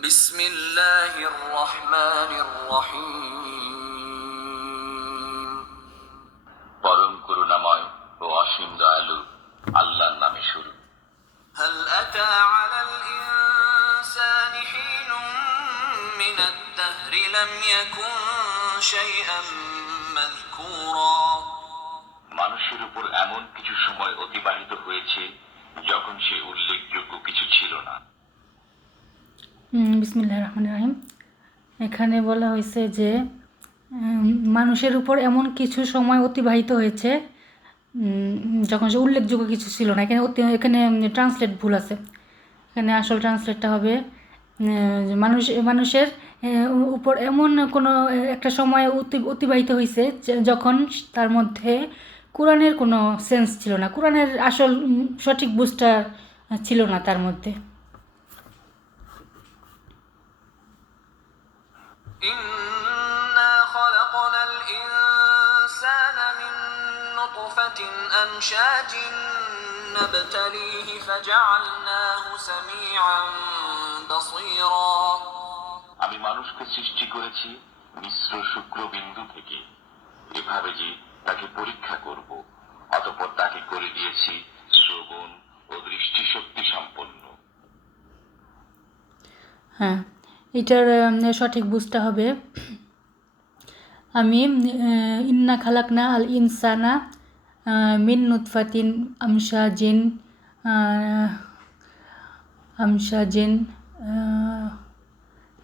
بسم الله الرحمن الرحيم পরম করুণাময় ও অসীম দয়ালু আল্লাহর নামে শুরু। هل أتى على الإنسان حين من الدهر لم يكن شيئا مذكورا মানুষের উপর এমন কিছু সময় অতিবাহিত হয়েছে যখন সে উল্লেখযোগ্য কিছু ছিল না। বিসমিল্লাহির রহমানির রহিম। এখানে বলা হয়েছে যে মানুষের উপর এমন কিছু সময় অতিবাহিত হয়েছে যখন সে উল্লেখযোগ্য কিছু ছিল না। এখানে ট্রান্সলেট ভুল আছে। এখানে আসল ট্রান্সলেটটা হবে মানুষের উপর এমন কোনো একটা সময় অতিবাহিত হয়েছে যখন তার মধ্যে কোরআনের কোনো সেন্স ছিল না, কোরআনের আসল সঠিক বুঝটা ছিল না তার মধ্যে। إنا خلقنا الإنسان من نطفة أمشاج نبتليه فجعلناه سميعا بصيرا আমি মানুষকে সৃষ্টি করেছি মিশ্র শুক্রবিন্দু থেকে, এভাবে যে তাকে পরীক্ষা করব, অতঃপর তাকে করে দিয়েছি শ্রবণ ও দৃষ্টিশক্তি সম্পন্ন। হ্যাঁ, এটার সঠিক বুঝতে হবে আমি ইন্না খালাকনা আল ইনসানা মিন নুতফাতিন আমশাজিন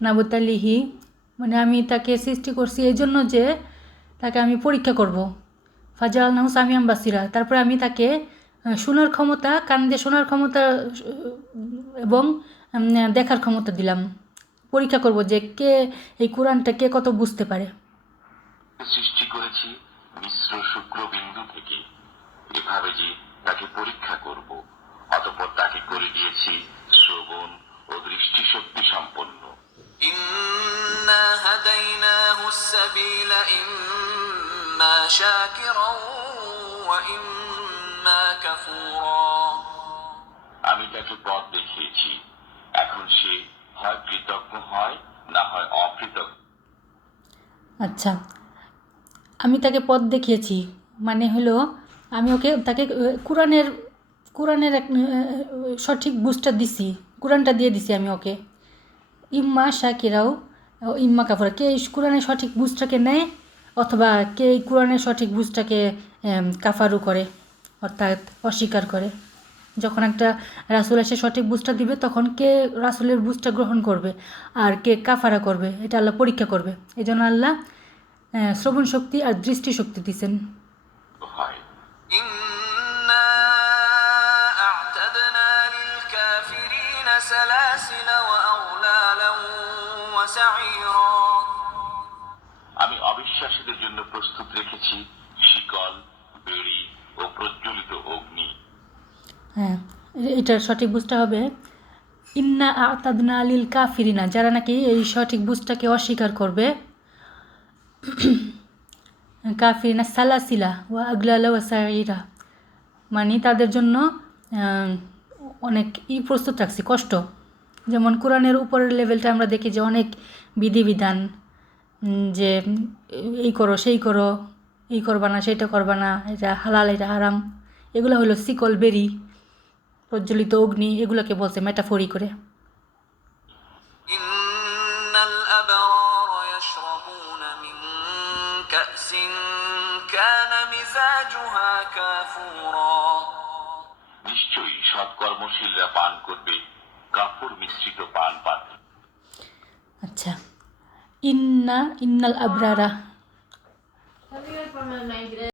নাবতালিহি, মানে আমি তাকে সৃষ্টি করছি এই জন্য যে তাকে আমি পরীক্ষা করব। ফাজালনাহু সামিয়াম বাসিরা, তারপরে আমি তাকে শোনার ক্ষমতা, কান দিয়ে শোনার ক্ষমতা এবং দেখার ক্ষমতা দিলাম। পরীক্ষা করব যে কে এই কোরআনটা কে কত বুঝতে পারে। সৃষ্টি করেছি মিশ্র শুক্রবিন্দু থেকে, এভাবে যে তাকে পরীক্ষা করব, অতঃপর তাকে করে দিয়েছি শ্রবণ ও দৃষ্টিশক্তি সম্পন্ন। إنا هديناه السبيل إما شاكرا وإما كفورا আমি তাকে পথ দেখিয়েছি, এখন সে হয় কৃতজ্ঞ হয় না হয় অকৃতজ্ঞ। আচ্ছা, আমি তাকে পথ দেখিয়েছি মানে হলো আমি তাকে কোরআনের এক সঠিক বুঝটা দিছি, কোরআনটা দিয়ে দিছি আমি ওকে। ইম্মা শাকিরাও ইম্মা কাফুরা, কে এই কোরআনের সঠিক বুঝটাকে নেয় অথবা কে এই কোরআনের সঠিক বুঝটাকে কাফারু করে, অর্থাৎ অস্বীকার করে। যখন একটা রাসূল এসে সঠিক বুঝটা দিবে তখন কে রাসূলের বুঝটা গ্রহণ করবে আর কে কাফারা করবে, এটা আল্লাহ পরীক্ষা করবে। এই জন্য আল্লাহ শ্রবণ শক্তি আর দৃষ্টিশক্তি দিয়েছেন। إنا أعتدنا للكافرين سلاسل وأغلالا وسعيرا আমি অবিশ্বাসীদের জন্য প্রস্তুত রেখেছি শিকল, বেড়ি ও প্রজ্বলিত অগ্নি। হ্যাঁ, এটার সঠিক বুঝটা হবে ইন্না আতাদনা লিল কাফিরিনা, যারা নাকি এই সঠিক বুঝটাকে অস্বীকার করবে। কাফিরিনা সালাসিলা ওয়া আগলালা ওয়া সাইরা, মানে তাদের জন্য অনেক প্রস্তুত রাখছি কষ্ট। যেমন কোরআনের উপরের লেভেলটা আমরা দেখি যে অনেক বিধিবিধান, যে এই করো সেই করো, এই করবা না সেটা করবা না, এটা হালাল এটা হারাম, এগুলো হলো শিকল, বেরি, প্রজ্বলিত অগ্নি, এগুলোকে বলছে মেটাফরি করে। إن الأبرار يشربون من كأس كان مزاجها كافورا নিশ্চয়ই সৎকর্মশীলরা পান করবে কাফুর মিশ্রিত পান পাত্র। আচ্ছা, ইন্নাল আবরারা